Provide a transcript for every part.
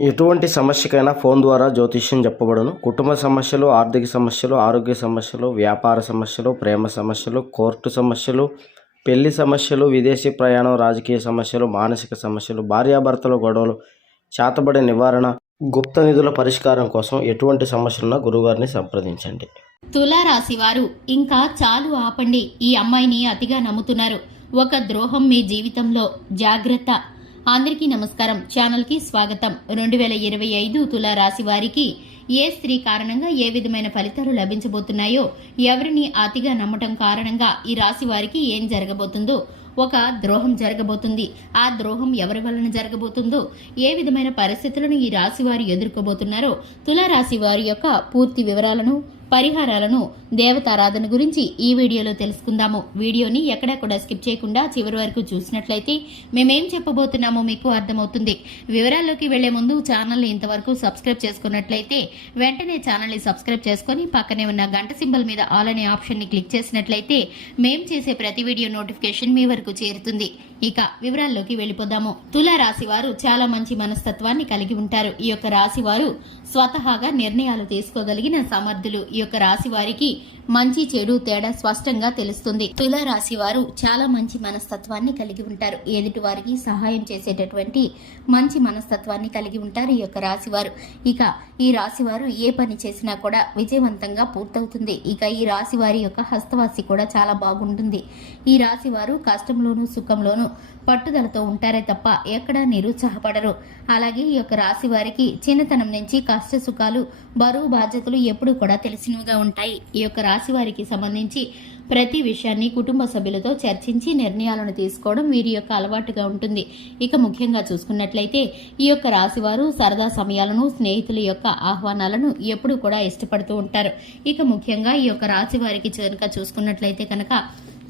ఎటువంటి సమస్యకైనా ఫోన్ ద్వారా జ్యోతిష్యం చెప్పబడును. కుటుంబ సమస్యలు, ఆర్థిక సమస్యలు, ఆరోగ్య సమస్యలు, వ్యాపార సమస్యలు, ప్రేమ సమస్యలు, కోర్టు సమస్యలు, పెళ్లి సమస్యలు, విదేశీ ప్రయాణం, రాజకీయ సమస్యలు, మానసిక సమస్యలు, భార్యాభర్తల గొడవలు, చేతబడి నివారణ, గుప్త నిధుల పరిష్కారం కోసం ఎటువంటి సమస్యలున్నా గురుగారిని సంప్రదించండి. తులారాశి వారు ఇంకా చాలు ఆపండి, ఈ అమ్మాయిని అతిగా నమ్ముతున్నారు, ఒక ద్రోహం మీ జీవితంలో, జాగ్రత్త. అందరికీ నమస్కారం, ఛానల్కి స్వాగతం. 2025 తులారాశి వారికి ఏ స్త్రీ కారణంగా ఏ విధమైన ఫలితాలు లభించబోతున్నాయో, ఎవరిని అతిగా నమ్మటం కారణంగా ఈ రాశి వారికి ఏం జరగబోతుందో, ఒక ద్రోహం జరగబోతుంది. ఆ ద్రోహం ఎవరి వలన జరగబోతుందో, ఏ విధమైన పరిస్థితులను ఈ రాశి వారు ఎదుర్కోబోతున్నారో, తులారాశి వారి యొక్క పూర్తి వివరాలను, పరిహారాలను, దేవతారాధన గురించి ఈ వీడియోలో తెలుసుకుందాము. వీడియోని ఎక్కడా కూడా స్కిప్ చేయకుండా చివరి వరకు చూసినట్లయితే మేమేం చెప్పబోతున్నామో మీకు అర్థమవుతుంది. వివరాల్లోకి వెళ్లే ముందు ఛానల్ని ఇంతవరకు సబ్స్క్రైబ్ చేసుకున్నట్లయితే వెంటనే ఛానల్ని సబ్స్క్రైబ్ చేసుకుని పక్కనే ఉన్న గంట సింబల్ మీద ఆల్ అనే ఆప్షన్ని క్లిక్ చేసినట్లయితే మేం చేసే ప్రతి వీడియో నోటిఫికేషన్ మీ వరకు చేరుతుంది. ఇక వివరాల్లోకి వెళ్ళిపోదాము. తులారాశి వారు చాలా మంచి మనస్తత్వాన్ని కలిగి ఉంటారు. ఈ యొక్క రాశి వారు స్వతహాగా నిర్ణయాలు తీసుకోగలిగిన సమర్థులు. ఈ యొక్క రాశి వారికి మంచి చెడు తేడా స్పష్టంగా తెలుస్తుంది. తులారాశి వారు చాలా మంచి మనస్తత్వాన్ని కలిగి ఉంటారు. ఎదుటి వారికి సహాయం చేసేటటువంటి మంచి మనస్తత్వాన్ని కలిగి ఉంటారు ఈ యొక్క రాశి వారు. ఇక ఈ రాశి వారు ఏ పని చేసినా కూడా విజయవంతంగా పూర్తవుతుంది. ఇక ఈ రాశి వారి యొక్క హస్తవాసి కూడా చాలా బాగుంటుంది. ఈ రాశి వారు కష్టంలోనూ సుఖంలోనూ పట్టుదలతో ఉంటారే తప్ప ఎక్కడా నిరుత్సాహపడరు. అలాగే ఈ యొక్క రాశి వారికి చిన్నతనం నుంచి కష్ట సుఖాలు, బరువు బాధ్యతలు ఎప్పుడూ కూడా తెలిసినవిగా ఉంటాయి. ఈ యొక్క రాశి వారికి సంబంధించి ప్రతి విషయాన్ని కుటుంబ సభ్యులతో చర్చించి నిర్ణయాలను తీసుకోవడం వీరి యొక్క అలవాటుగా ఉంటుంది. ఇక ముఖ్యంగా చూసుకున్నట్లయితే ఈ యొక్క రాశివారు సరదా సమయాలను, స్నేహితుల యొక్క ఆహ్వానాలను ఎప్పుడూ కూడా ఇష్టపడుతూ ఉంటారు. ఇక ముఖ్యంగా ఈ యొక్క రాశి వారికి కనుక చూసుకున్నట్లయితే కనుక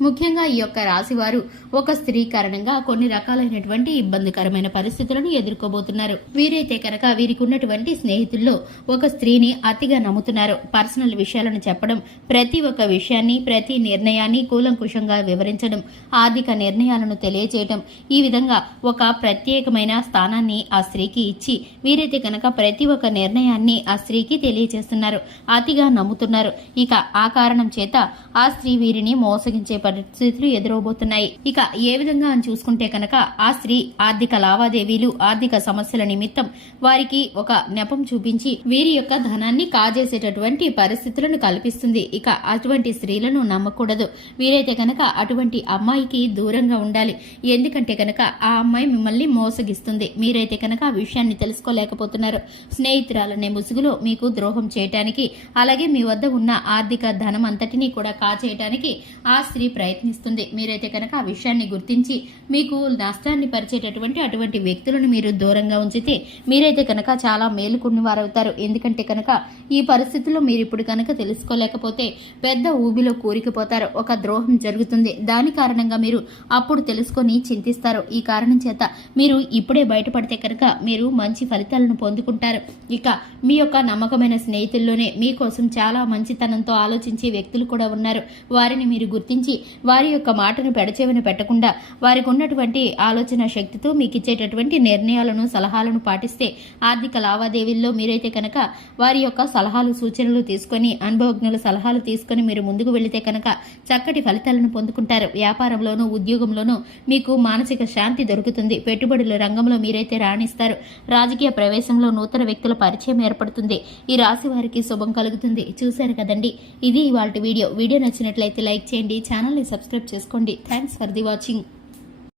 ముఖ్యంగా ఈ యొక్క రాశివారు ఒక స్త్రీ కారణంగా కొన్ని రకాలైనటువంటి ఇబ్బందికరమైన పరిస్థితులను ఎదుర్కోబోతున్నారు. వీరైతే కనుక వీరికి ఉన్నటువంటి స్నేహితుల్లో ఒక స్త్రీని అతిగా నమ్ముతున్నారు. పర్సనల్ విషయాలను చెప్పడం, ప్రతి ఒక్క విషయాన్ని, ప్రతి నిర్ణయాన్ని కూలంకుషంగా వివరించడం, ఆర్థిక నిర్ణయాలను తెలియజేయడం, ఈ విధంగా ఒక ప్రత్యేకమైన స్థానాన్ని ఆ స్త్రీకి ఇచ్చి వీరైతే కనుక ప్రతి ఒక్క నిర్ణయాన్ని ఆ స్త్రీకి తెలియజేస్తున్నారు, అతిగా నమ్ముతున్నారు. ఇక ఆ కారణం చేత ఆ స్త్రీ వీరిని మోసగించే పరిస్థితులు ఎదురవబోతున్నాయి. ఇక ఏ విధంగా అని చూసుకుంటే కనుక ఆ స్త్రీ ఆర్థిక లావాదేవీలు, ఆర్థిక సమస్యల నిమిత్తం వారికి ఒక నెపం చూపించి వీరి యొక్క ధనాన్ని కాజేసేటటువంటి పరిస్థితులను కల్పిస్తుంది. ఇక అటువంటి స్త్రీలను నమ్మకూడదు. వీరైతే కనుక అటువంటి అమ్మాయికి దూరంగా ఉండాలి. ఎందుకంటే కనుక ఆ అమ్మాయి మిమ్మల్ని మోసగిస్తుంది. మీరైతే కనుక ఆ విషయాన్ని తెలుసుకోలేకపోతున్నారు. స్నేహితురాలనే ముసుగులో మీకు ద్రోహం చేయటానికి, అలాగే మీ వద్ద ఉన్న ఆర్థిక ధనం అంతటినీ కూడా కాజేయటానికి ఆ స్త్రీ ప్రయత్నిస్తుంది. మీరైతే కనుక ఆ విషయాన్ని గుర్తించి మీకు నష్టాన్ని పరిచేటటువంటి అటువంటి వ్యక్తులను మీరు దూరంగా ఉంచితే మీరైతే కనుక చాలా మేలుకున్న వారవుతారు. ఎందుకంటే కనుక ఈ పరిస్థితుల్లో మీరు ఇప్పుడు కనుక తెలుసుకోలేకపోతే పెద్ద ఊబిలో కూరికిపోతారు. ఒక ద్రోహం జరుగుతుంది. దాని కారణంగా మీరు అప్పుడు తెలుసుకొని చింతిస్తారు. ఈ కారణం చేత మీరు ఇప్పుడే బయటపడితే కనుక మీరు మంచి ఫలితాలను పొందుకుంటారు. ఇక మీ యొక్క నమ్మకమైన స్నేహితుల్లోనే మీకోసం చాలా మంచితనంతో ఆలోచించే వ్యక్తులు కూడా ఉన్నారు. వారిని మీరు గుర్తించి వారి యొక్క మాటను పెడచెవిన పెట్టకుండా వారికి ఉన్నటువంటి ఆలోచన శక్తితో మీకు ఇచ్చేటటువంటి నిర్ణయాలను, సలహాలను పాటిస్తే ఆర్థిక లావాదేవీల్లో మీరైతే కనుక వారి యొక్క సలహాలు, సూచనలు తీసుకొని, అనుభవజ్ఞుల సలహాలు తీసుకొని మీరు ముందుకు వెళితే కనుక చక్కటి ఫలితాలను పొందుకుంటారు. వ్యాపారంలోనూ, ఉద్యోగంలోనూ మీకు మానసిక శాంతి దొరుకుతుంది. పెట్టుబడుల రంగంలో మీరైతే రాణిస్తారు. రాజకీయ ప్రవేశంలో నూతన వ్యక్తుల పరిచయం ఏర్పడుతుంది. ఈ రాశి వారికి శుభం కలుగుతుంది. చూశారు కదండి, ఇది ఇవాల్టి వీడియో. వీడియో నచ్చినట్లయితే లైక్ చేయండి, ఛానల్ని సబ్స్క్రైబ్ చేసుకోండి. Thanks for the watching.